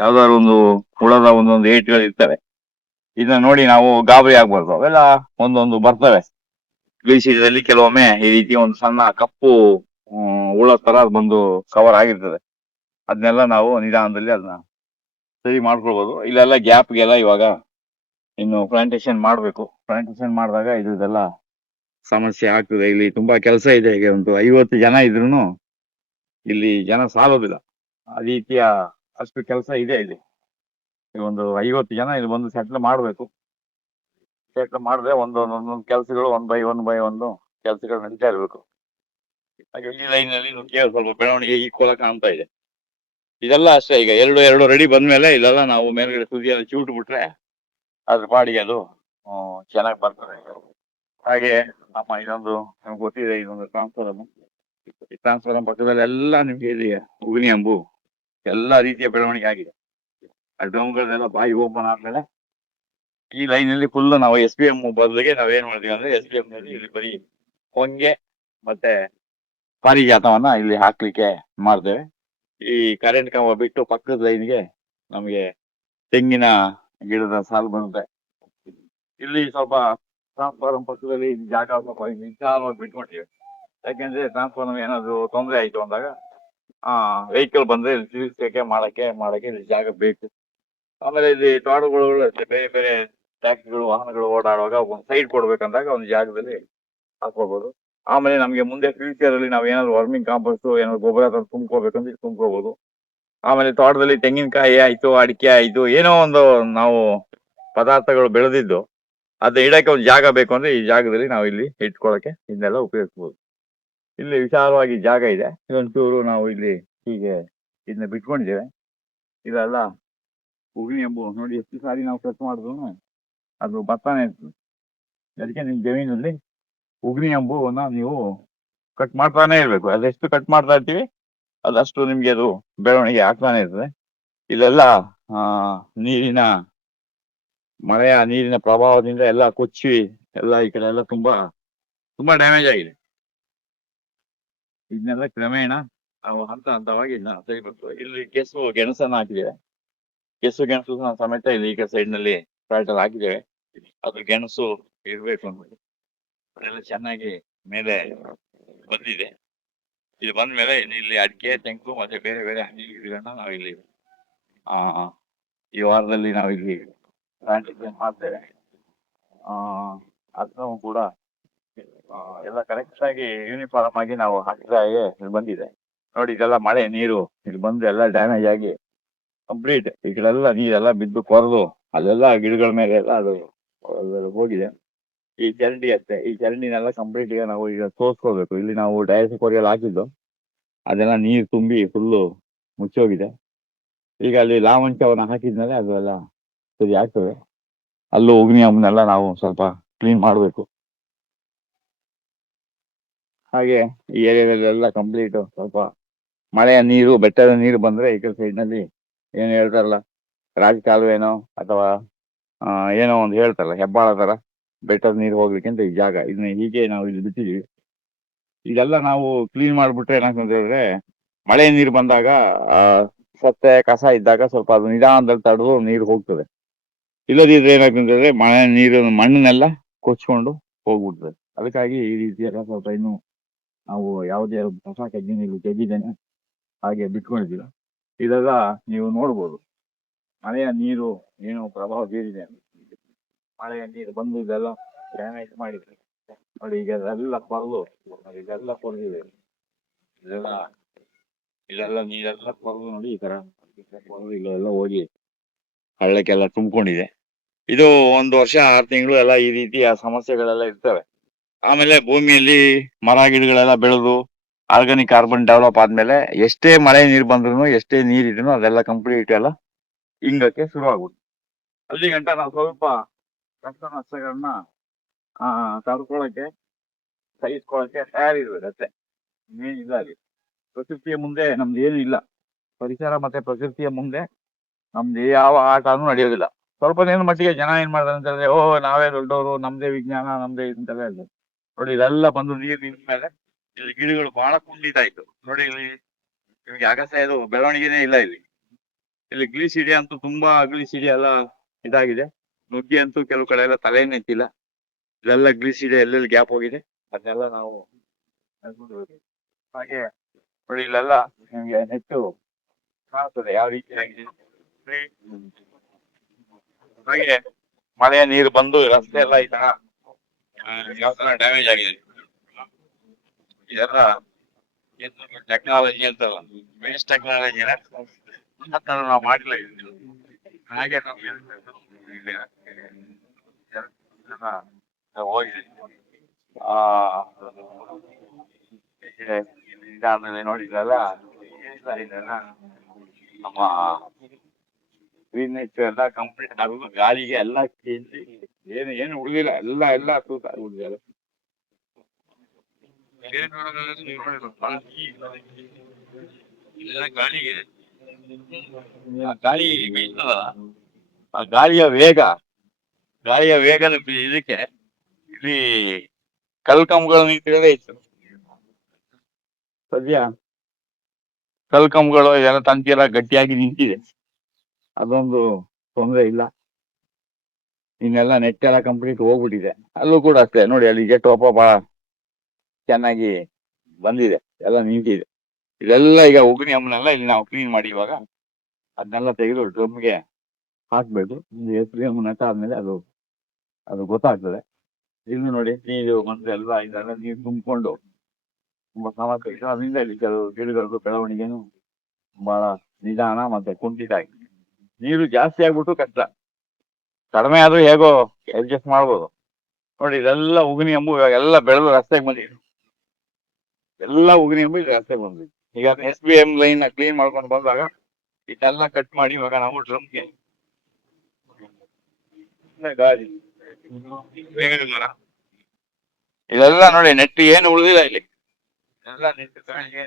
ಯಾವ್ದಾದ್ರು ಒಂದು ಹುಳದ ಒಂದೊಂದು ಏಟ್ಗಳು ಇರ್ತವೆ. ಇದನ್ನ ನೋಡಿ ನಾವು ಗಾಬರಿ ಆಗ್ಬಾರ್ದು. ಅವೆಲ್ಲ ಒಂದೊಂದು ಬರ್ತವೆ. ಬೇಸಿಗೆಯಲ್ಲಿ ಕೆಲವೊಮ್ಮೆ ಈ ರೀತಿ ಒಂದು ಸಣ್ಣ ಕಪ್ಪು ಹುಳ ತರ ಬಂದು ಕವರ್ ಆಗಿರ್ತದೆ. ಅದನ್ನೆಲ್ಲ ನಾವು ನಿಧಾನದಲ್ಲಿ ಅದನ್ನ ಸರಿ ಮಾಡ್ಕೊಳ್ಬಹುದು. ಇಲ್ಲೆಲ್ಲ ಗ್ಯಾಪ್ಗೆಲ್ಲ ಇವಾಗ ಇನ್ನು ಪ್ಲಾಂಟೇಶನ್ ಮಾಡ್ಬೇಕು. ಪ್ಲಾಂಟೇಶನ್ ಮಾಡಿದಾಗ ಇದೆಲ್ಲ ಸಮಸ್ಯೆ ಆಗ್ತದೆ. ಇಲ್ಲಿ ತುಂಬಾ ಕೆಲಸ ಇದೆ. ಈಗ ಒಂದು 50 ಜನ ಇದ್ರೂನು ಇಲ್ಲಿ ಜನ ಸಾಲೋದಿಲ್ಲ. ಆ ರೀತಿಯ ಅಷ್ಟು ಕೆಲಸ ಇದೆ ಇಲ್ಲಿ. ಈಗ ಒಂದು 50 ಜನ ಇಲ್ಲಿ ಬಂದು ಸೆಟ್ಲ್ ಮಾಡ್ಬೇಕು. ಸೆಟ್ಲ್ ಮಾಡಿದ್ರೆ ಒಂದೊಂದೊಂದೊಂದು ಕೆಲಸಗಳು ಒನ್ ಬೈ ಒನ್ ಕೆಲಸಗಳು ನಡೀತಾ ಇರ್ಬೇಕು. ಹಾಗೆ ಈ ಲೈನ್ ನಲ್ಲಿ ಸ್ವಲ್ಪ ಬೆಳವಣಿಗೆ ಈಕ್ವಲ್ ಕಾಣ್ತಾ ಇದೆ. ಇದೆಲ್ಲ ಅಷ್ಟೇ. ಈಗ ಎರಡು ರೆಡಿ ಬಂದ್ಮೇಲೆ ಇದೆಲ್ಲ ನಾವು ಮೇಲ್ಗಡೆ ತುದಿಯಲ್ಲಿ ಚೂಟು ಬಿಟ್ರೆ ಅದ್ರ ಪಾಡಿಗೆ ಅದು ಚೆನ್ನಾಗಿ ಬರ್ತದೆ. ಹಾಗೆ ನಮ್ಮ ಇದೊಂದು ನಮ್ಗೆ ಗೊತ್ತಿದೆ, ಇದೊಂದು ಟ್ರಾನ್ಸ್ಫಾರಮ್. ಈ ಟ್ರಾನ್ಸ್ಫಾರಮ್ ಪಕ್ಕದಲ್ಲಿ ಎಲ್ಲ ನಿಮ್ಗೆ ಇಲ್ಲಿ ಉಗಿನಿ ಅಂಬು ಎಲ್ಲಾ ರೀತಿಯ ಬೆಳವಣಿಗೆ ಆಗಿದೆ. ಆ ಡ್ರಮ್ಗಳನ್ನೆಲ್ಲ ಬಾಯಿ ಓಪನ್ ಆದ್ಮೇಲೆ ಈ ಲೈನ್ ಅಲ್ಲಿ ಫುಲ್ ನಾವು SPM ಬದಲಿಗೆ ನಾವೇನ್ ಮಾಡ್ತೀವಿ ಅಂದ್ರೆ SPM ನಲ್ಲಿ ಇಲ್ಲಿ ಬರೀ ಹೊಂಗೆ ಮತ್ತೆ ಪಾರಿಜಾತವನ್ನ ಇಲ್ಲಿ ಹಾಕ್ಲಿಕ್ಕೆ ಮಾಡ್ತೇವೆ. ಈ ಕರೆಂಟ್ ಕಂಬ ಬಿಟ್ಟು ಪಕ್ಕದ ಲೈನ್ಗೆ ನಮಗೆ ತೆಂಗಿನ ಗಿಡದ ಸಾಲು ಬರುತ್ತೆ. ಇಲ್ಲಿ ಸ್ವಲ್ಪ ಟ್ರಾನ್ಸ್ಫಾರ್ಮರ್ ಪಕ್ಕದಲ್ಲಿ ಜಾಗ ಸ್ವಲ್ಪ ವಿಶಾಲವಾಗಿ ಬಿಟ್ಕೊಂಡಿವೆ. ಯಾಕೆಂದ್ರೆ ಟ್ರಾನ್ಸ್ಫಾರ್ಮರ್ ಏನಾದ್ರು ತೊಂದರೆ ಆಯ್ತು ಅಂದಾಗ ವೆಹಿಕಲ್ ಬಂದ್ರೆ ಇಲ್ಲಿ ತಿರ್ಗಿಸಕ್ಕೆ ಮಾಡಕ್ಕೆ ಇಲ್ಲಿ ಜಾಗ ಬೇಕು. ಆಮೇಲೆ ಇಲ್ಲಿ ತೋಟಗಳು ಬೇರೆ ಬೇರೆ ಟ್ಯಾಕ್ಸಿಗಳು ವಾಹನಗಳು ಓಡಾಡುವಾಗ ಒಂದು ಸೈಡ್ ಕೊಡ್ಬೇಕಂದಾಗ ಒಂದು ಜಾಗದಲ್ಲಿ ಹಾಕೋಬಹುದು. ಆಮೇಲೆ ನಮ್ಗೆ ಮುಂದೆ ಫ್ಯೂಚರ್ ಅಲ್ಲಿ ನಾವ್ ಏನಾದ್ರು ವರ್ಮಿಂಗ್ ಕಾಂಪೋಸ್ಟ್ ಏನಾದ್ರು ಗೊಬ್ಬರ ತುಂಬ್ಕೋಬೇಕಂದ್ರೆ ತುಂಬ್ಕೋಬಹುದು. ಆಮೇಲೆ ತೋಟದಲ್ಲಿ ತೆಂಗಿನಕಾಯಿ ಆಯ್ತು, ಅಡಿಕೆ ಆಯ್ತು, ಏನೋ ಒಂದು ನಾವು ಪದಾರ್ಥಗಳು ಬೆಳೆದಿದ್ದು ಅದ ಇಡಕ್ಕೆ ಒಂದು ಜಾಗ ಬೇಕು ಅಂದ್ರೆ ಈ ಜಾಗದಲ್ಲಿ ನಾವು ಇಲ್ಲಿ ಇಟ್ಕೊಳಕ್ಕೆ ಇದನ್ನೆಲ್ಲ ಉಪಯೋಗಿಸಬಹುದು. ಇಲ್ಲಿ ವಿಶಾಲವಾಗಿ ಜಾಗ ಇದೆ. ಇದೊಂಚೂರು ನಾವು ಇಲ್ಲಿ ಹೀಗೆ ಇದನ್ನ ಬಿಟ್ಕೊಂಡಿದ್ದೇವೆ. ಇದೆಲ್ಲ ಉಗಿನಿ ಎಂಬು ನೋಡಿ, ಎಷ್ಟು ಸಾರಿ ನಾವು ಕಟ್ ಮಾಡಿದ್ರು ಅದು ಬರ್ತಾನೆ ಇರ್ತದೆ. ಅದಕ್ಕೆ ನಿಮ್ ಜಮೀನಲ್ಲಿ ಉಗ್ನಿ ಎಂಬುವನ್ನ ನೀವು ಕಟ್ ಮಾಡ್ತಾನೆ ಇರ್ಬೇಕು. ಅದೆಷ್ಟು ಕಟ್ ಮಾಡ್ತಾ ಇರ್ತೀವಿ ಅದಷ್ಟು ನಿಮ್ಗೆ ಅದು ಬೆಳವಣಿಗೆ ಆಗ್ತಾನೆ ಇರ್ತದೆ. ಇಲ್ಲೆಲ್ಲ ಮಳೆಯ ನೀರಿನ ಪ್ರಭಾವದಿಂದ ಎಲ್ಲ ಕೊಚ್ಚಿ ಎಲ್ಲ ಈ ಕಡೆ ಎಲ್ಲ ತುಂಬಾ ಡ್ಯಾಮೇಜ್ ಆಗಿದೆ. ಇದನ್ನೆಲ್ಲ ಕ್ರಮೇಣ ನಾವು ಹಂತ ಹಂತವಾಗಿ ತೆಗಿಬೇಕು. ಇಲ್ಲಿ ಗೆಣಸನ್ನ ಹಾಕಿದ್ದೇವೆ. ಗೆಣಸು ಸಮೇತ ಇಲ್ಲಿ ಈಗ ಸೈಡ್ ನಲ್ಲಿ ಫ್ಲಾಟಲ್ಲಿ ಹಾಕಿದ್ದೇವೆ. ಅದು ಗೆಣಸು ಇರ್ಬೇಕು ಅಂದ್ಬಿಟ್ಟು ಅದೆಲ್ಲ ಚೆನ್ನಾಗಿ ಮೇಲೆ ಬಂದಿದೆ. ಇದು ಬಂದ್ಮೇಲೆ ಇಲ್ಲಿ ಅಡಿಕೆ, ತೆಂಗು ಮತ್ತೆ ಬೇರೆ ಬೇರೆ ಹಣ್ಣು ಗಿಡಗಳನ್ನ ನಾವಿಲ್ಲಿ ಈ ವಾರದಲ್ಲಿ ನಾವಿಲ್ಲಿ ಪ್ಲಾಂಟೇಶನ್ ಮಾಡ್ತೇವೆ. ಅದನ್ನು ಕೂಡ ಎಲ್ಲ ಕರೆಕ್ಟ್ ಆಗಿ ಯೂನಿಫಾರ್ಮ್ ಆಗಿ ನಾವು ಹಾಕಿದ ಹಾಗೆ ಬಂದಿದೆ. ನೋಡಿ, ಇದೆಲ್ಲ ಮಳೆ ನೀರು ಇಲ್ಲಿ ಬಂದು ಎಲ್ಲ ಡ್ಯಾಮೇಜ್ ಆಗಿ ಕಂಪ್ಲೀಟ್ ಈ ಕಡೆಲ್ಲ ನೀರೆಲ್ಲ ಬಿದ್ದು ಕೊರೆದು ಅಲ್ಲೆಲ್ಲ ಗಿಡಗಳ ಮೇಲೆ ಎಲ್ಲ ಅದು ಹೋಗಿದೆ. ಈ ಚರಂಡಿ ಅಷ್ಟೇ. ಈ ಚರಂಡಿನೆಲ್ಲ ಕಂಪ್ಲೀಟ್ ಗೆ ನಾವು ಈಗ ತೋರ್ಸ್ಕೋಬೇಕು. ಇಲ್ಲಿ ನಾವು ಡೈರೆಕ್ಟ್ ಕೊರಿಯಲ್ಲಿ ಹಾಕಿದ್ದು ಅದೆಲ್ಲ ನೀರು ತುಂಬಿ ಫುಲ್ಲು ಮುಚ್ಚೋಗಿದೆ. ಈಗ ಅಲ್ಲಿ ಲಾವಂಚವನ್ನ ಹಾಕಿದ್ಮೇಲೆ ಅದೆಲ್ಲ ಸರಿ ಆಗ್ತದೆ. ಅಲ್ಲೂ ಉಗ್ನಿ ಅವನ್ನೆಲ್ಲ ನಾವು ಸ್ವಲ್ಪ ಕ್ಲೀನ್ ಮಾಡಬೇಕು. ಹಾಗೆ ಈ ಏರಿಯಾದಲ್ಲೆಲ್ಲ ಕಂಪ್ಲೀಟ್ ಸ್ವಲ್ಪ ಮಳೆಯ ನೀರು, ಬೆಟ್ಟದ ನೀರು ಬಂದ್ರೆ ಈ ಕಡೆ ಸೈಡ್ ನಲ್ಲಿ ಏನು ಹೇಳ್ತಾರಲ್ಲ ರಾಜಕಾಲುವೆನೋ ಅಥವಾ ಏನೋ ಒಂದು ಹೇಳ್ತಾರಲ್ಲ ಹೆಬ್ಬಾಳ ತರ ಬೆಟ್ಟದ ನೀರು ಹೋಗ್ಲಿಕ್ಕೆ ಅಂತ ಈ ಜಾಗ ಇದನ್ನ ಹೀಗೆ ನಾವು ಇಲ್ಲಿ ಬಿಟ್ಟಿದ್ವಿ. ಇದೆಲ್ಲ ನಾವು ಕ್ಲೀನ್ ಮಾಡ್ಬಿಟ್ರೆ ಏನಾಗ್ತದೆ ಹೇಳಿದ್ರೆ ಮಳೆ ನೀರು ಬಂದಾಗ ಸತ್ತೆ ಕಸ ಇದ್ದಾಗ ಸ್ವಲ್ಪ ಅದು ನಿಧಾನದಲ್ಲಿ ತಡೆದು ನೀರು ಹೋಗ್ತದೆ. ಇಲ್ಲದಿದ್ರೆ ಏನಾಗ್ತದೆ ಹೇಳಿದ್ರೆ ಮಳೆ ನೀರು ಮಣ್ಣನ್ನೆಲ್ಲ ಕೊಚ್ಕೊಂಡು ಹೋಗ್ಬಿಡ್ತದೆ. ಅದಕ್ಕಾಗಿ ಈ ರೀತಿ ಎಲ್ಲ ಸ್ವಲ್ಪ ಇನ್ನು ನಾವು ಯಾವುದೇ ಕಸ ಕಡ್ಡಿನಲ್ಲಿ ತೆಗಿದೇನೆ ಹಾಗೆ ಬಿಟ್ಕೊಂಡಿದ್ದೀವಿ. ಇದೆಲ್ಲ ನೀವು ನೋಡ್ಬೋದು ಮಳೆಯ ನೀರು ಏನು ಪ್ರಭಾವ ಬೀರಿದೆ. ಮಳೆಯ ನೀರು ಬಂದು ಇದೆಲ್ಲ ಡ್ಯಾಮೇಜ್ ಮಾಡಿದೆ. ನೋಡಿ, ಈಗ ಎಲ್ಲ ಕೊರೆದಿದೆ. ಇದೆಲ್ಲ ನೀರೆಲ್ಲ ಕೊರೆದು ನೋಡಿ ಈ ತರ ಕೊರೆದು ಇಲ್ಲೆಲ್ಲ ಹೋಗಿ ಹಳ್ಳಕ್ಕೆಲ್ಲ ತುಂಬಿಕೊಂಡಿದೆ. ಇದು 1 ವರ್ಷ 6 ತಿಂಗಳು ಎಲ್ಲ ಈ ರೀತಿಯ ಸಮಸ್ಯೆಗಳೆಲ್ಲ ಇರ್ತವೆ. ಆಮೇಲೆ ಭೂಮಿಯಲ್ಲಿ ಮರ ಗಿಡಗಳೆಲ್ಲ ಬೆಳೆದು ಆರ್ಗಾನಿಕ್ ಕಾರ್ಬನ್ ಡೆವಲಪ್ ಆದ್ಮೇಲೆ ಎಷ್ಟೇ ಮಳೆ ನೀರು ಬಂದ್ರು ಎಷ್ಟೇ ನೀರಿದ್ರು ಅದೆಲ್ಲ ಕಂಪ್ಲೀಟ್ ಎಲ್ಲ ಇಂಗಕ್ಕೆ ಶುರು ಆಗ್ಬಿಡುತ್ತೆ. ಅಲ್ಲಿ ಗಂಟ ನಾವು ಸ್ವಲ್ಪ ಕಷ್ಟ ನಷ್ಟಗಳನ್ನ ತಡ್ಕೊಳಕ್ಕೆ ಸಹಿಸ್ಕೊಳಕ್ಕೆ ತಯಾರಿರ್ಬೇಕು ಅಷ್ಟೇ. ಇನ್ನೇನಿಲ್ಲ. ಅಲ್ಲಿ ಪ್ರಕೃತಿಯ ಮುಂದೆ ನಮ್ದು ಏನು ಇಲ್ಲ. ಪರಿಸರ ಮತ್ತೆ ಪ್ರಕೃತಿಯ ಮುಂದೆ ನಮ್ದು ಯಾವ ಆಟನೂ ನಡೆಯೋದಿಲ್ಲ. ಸ್ವಲ್ಪ ಮಟ್ಟಿಗೆ ಜನ ಏನ್ ಮಾಡ್ತಾರೆ ಅಂತಂದ್ರೆ, ನಾವೇ ದೊಡ್ಡವರು, ನಮ್ದೇ ವಿಜ್ಞಾನ, ನಮ್ದೇ ಇಂತೆಲ್ಲ ಹೇಳ್ತಾರೆ. ನೋಡಿ, ಇದೆಲ್ಲ ಬಂದು ನೀರು ನಿಂತ ಮೇಲೆ ಇಲ್ಲಿ ಗಿಡಗಳು ಬಹಳ ಕುಂಠಿತ ಆಯ್ತು. ನೋಡಿ, ಇಲ್ಲಿ ನಿಮ್ಗೆ ಅಗಸೆ ಇದು ಬೆಳವಣಿಗೆನೇ ಇಲ್ಲ. ಇಲ್ಲಿ ಇಲ್ಲಿ ಗ್ಲಿಸಿಡಿಯಾ ಅಂತೂ ತುಂಬಾ ಗ್ಲಿಸಿಡಿಯಾ ಎಲ್ಲ ಇದಾಗಿದೆ. ನುಗ್ಗಿ ಅಂತೂ ಕೆಲವು ಕಡೆ ಎಲ್ಲ ತಲೆನೇ ಎತ್ತಿಲ್ಲ. ಇಲ್ಲೆಲ್ಲ ಗ್ಲಿಸಿಡಿಯಾ ಎಲ್ಲೆಲ್ಲಿ ಗ್ಯಾಪ್ ಹೋಗಿದೆ ಅದನ್ನೆಲ್ಲ ನಾವು ನಡ್ಕೊಂಡು ಹೋಗ್ತೀವಿ. ಹಾಗೆ ನೋಡಿ ಇಲ್ಲೆಲ್ಲ ನಿಮ್ಗೆ ನೆಟ್ಟು ಕಾಣ್ತದೆ ಯಾವ ರೀತಿ ಆಗಿದೆ. ಹಾಗೆ ಮಳೆಯ ನೀರು ಬಂದು ರಸ್ತೆ ಎಲ್ಲ ಈ ತರ ಯಾವ ತರ ಡ್ಯಾಮೇಜ್ ಆಗಿದೆ. ಇದೆಲ್ಲ ಟೆಕ್ನಾಲಜಿ ಅಂತಲ್ಲ, ವೇಸ್ಟ್ ಟೆಕ್ನಾಲಜಿ ನಾವು ಮಾಡಿಲ್ಲ ಇದು. ಹಾಗೆ ನಮ್ಗೆ ಇಲ್ಲಿ ಹೋಗಿದೆ. ಆ ಇದಾದ್ಮೇಲೆ ನೋಡಿದ್ರಲ್ಲ ಇದೆಲ್ಲ ನಮ್ಮ ಗ್ರೀನ್ ಎಲ್ಲ ಕಂಪ್ಲೀಟ್ ಆಗುದು ಗಾಳಿಗೆ ಎಲ್ಲ ಏನು ಉಳಿದಿಲ್ಲ, ಎಲ್ಲ ತೂತ ಉಳಿದಿಲ್ಲ. ಗಾಳಿಗೆ ಗಾಳಿ ಬೀಳ್ತದಲ್ಲ, ಆ ಗಾಳಿಯ ವೇಗದ ಇದಕ್ಕೆ ಇಲ್ಲಿ ಕಲ್ಕಂಬಗಳು ನಿಂತಿರೋದೇ ಇತ್ತು. ಸದ್ಯ ಕಲ್ಕಂಬಗಳು ಎಲ್ಲ ತಂತಿ ಎಲ್ಲ ಗಟ್ಟಿಯಾಗಿ ನಿಂತಿದೆ, ಅದೊಂದು ತೊಂದರೆ ಇಲ್ಲ. ಇನ್ನೆಲ್ಲ ನೆಟ್ ಎಲ್ಲ ಕಂಪ್ಲೀಟ್ ಹೋಗ್ಬಿಟ್ಟಿದೆ. ಅಲ್ಲೂ ಕೂಡ ಅಷ್ಟೇ ನೋಡಿ, ಅಲ್ಲಿ ಜೆಟ್ಟೋಪ ಬಹಳ ಚೆನ್ನಾಗಿ ಬಂದಿದೆ, ಎಲ್ಲ ನಿಂತಿದೆ. ಇದೆಲ್ಲ ಈಗ ಉಗ್ನಿ ಅಮ್ಮನೆಲ್ಲ ಇಲ್ಲಿ ನಾವು ಕ್ಲೀನ್ ಮಾಡಿ ಇವಾಗ ಅದನ್ನೆಲ್ಲ ತೆಗೆದು ಡ್ರಮ್ಗೆ ಹಾಕ್ಬೇಕು. ಎಸ್ರಿ ಅಮ್ಮ ನಟ ಆದ್ಮೇಲೆ ಅದು ಗೊತ್ತಾಗ್ತದೆ. ಇನ್ನು ನೋಡಿ ನೀರು ಮತ್ತೆ ಎಲ್ಲ ಇದೆಲ್ಲ ನೀರು ತುಂಬಿಕೊಂಡು ತುಂಬಾ ಸಮಸ್ಯೆ ಇದೆ. ಅದರಿಂದ ಇಲ್ಲಿ ಕೆಲವು ಗಿಡಗಳಿಗೂ ಬೆಳವಣಿಗೆನು ಬಹಳ ನಿಧಾನ ಮತ್ತೆ ಕುಂಠಿತ ಆಗಿದೆ. ನೀರು ಜಾಸ್ತಿ ಆಗ್ಬಿಟ್ಟು ಕಷ್ಟ, ಕಡಿಮೆ ಆದ್ರೂ ಹೇಗೋ ಅಡ್ಜಸ್ಟ್ ಮಾಡ್ಬೋದು. ನೋಡಿ ಇದೆಲ್ಲ ಉಗ್ನಿ ಎಂಬು ಇವಾಗ ಎಲ್ಲ ಬೆಳೆದು ರಸ್ತೆಗೆ ಬಂದಿದೆ. ಎಲ್ಲ ಉಗ್ನಿ ಎಂಬು ಈಗ ರಸ್ತೆಗೆ ಬಂದಿದೆ. ಈಗ SBM ಲೈನ್ ಕ್ಲೀನ್ ಮಾಡ್ಕೊಂಡು ಬಂದಾಗ ಇದೆಲ್ಲ ಕಟ್ ಮಾಡಿ ಇವಾಗ ನಾವು ಡ್ರಮ್ಗೆ ಗಾಳಿ ಇದೆಲ್ಲ ನೋಡಿ ನೆಟ್ ಏನು ಉಳಿದಿಲ್ಲ ಇಲ್ಲಿ, ಎಲ್ಲ ನೆಟ್ ಗಾಳಿಗೆ